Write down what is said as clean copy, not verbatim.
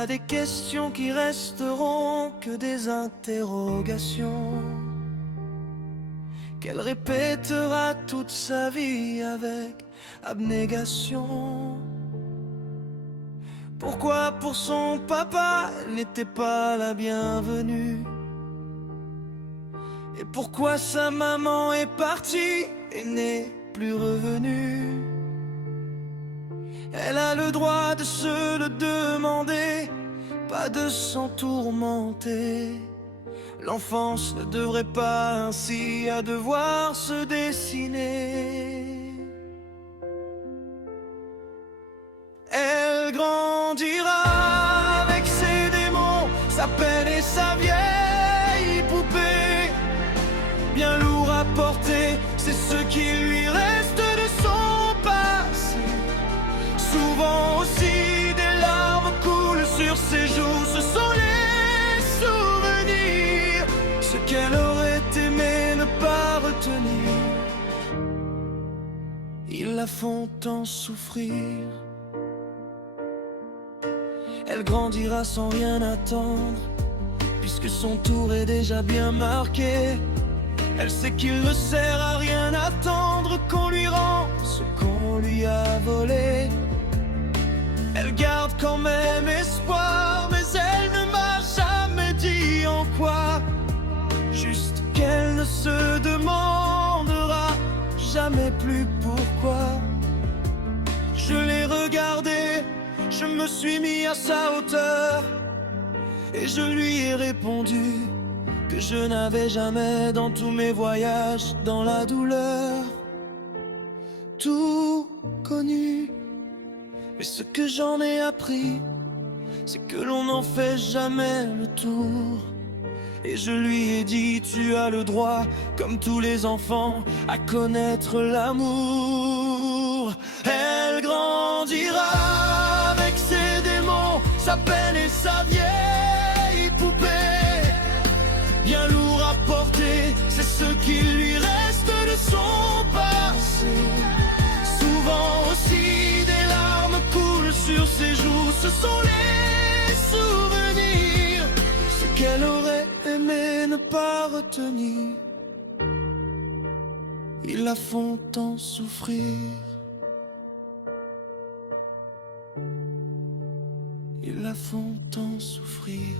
a des questions qui resteront que des interrogations, qu'elle répétera toute sa vie avec abnégation. Pourquoi pour son papa elle n'était pas la bienvenue? Et pourquoi sa maman est partie et n'est plus revenue? Elle a le droit de se le demander, pas de s'en tourmenter. L'enfance ne devrait pas ainsi à devoir se dessiner. Elle grandira avec ses démons, sa peine et sa vieille poupée. Bien lourd à porter, c'est ce qui lui reste de son passé. Souvent aussi des larmes coulent sur ses joues, ce sont les souvenirs, ce qu'elle aurait aimé ne pas retenir. Ils la font tant souffrir. Elle grandira sans rien attendre, puisque son tour est déjà bien marqué. Elle sait qu'il ne sert à rien attendre qu'on lui rend ce qu'on lui a volé. Elle garde quand même espoir, mais elle ne m'a jamais dit en quoi. Juste qu'elle ne se demandera jamais plus pourquoi. Je l'ai regardée, je me suis mis à sa hauteur, et je lui ai répondu que je n'avais jamais dans tous mes voyages dans la douleur tout connu. Mais ce que j'en ai appris, c'est que l'on n'en fait jamais le tour. Et je lui ai dit, tu as le droit, comme tous les enfants, à connaître l'amour. Elle grandira avec ses démons, sa peine et sa vieille poupée. Bien lourd à porter, c'est ce qui lui reste de son passé. Souvent aussi des larmes coulent sur ses joues, ce sont les souvenirs, ce qu'elle aurait aimé ne pas retenir. Ils la font tant souffrir. Ils la font tant souffrir.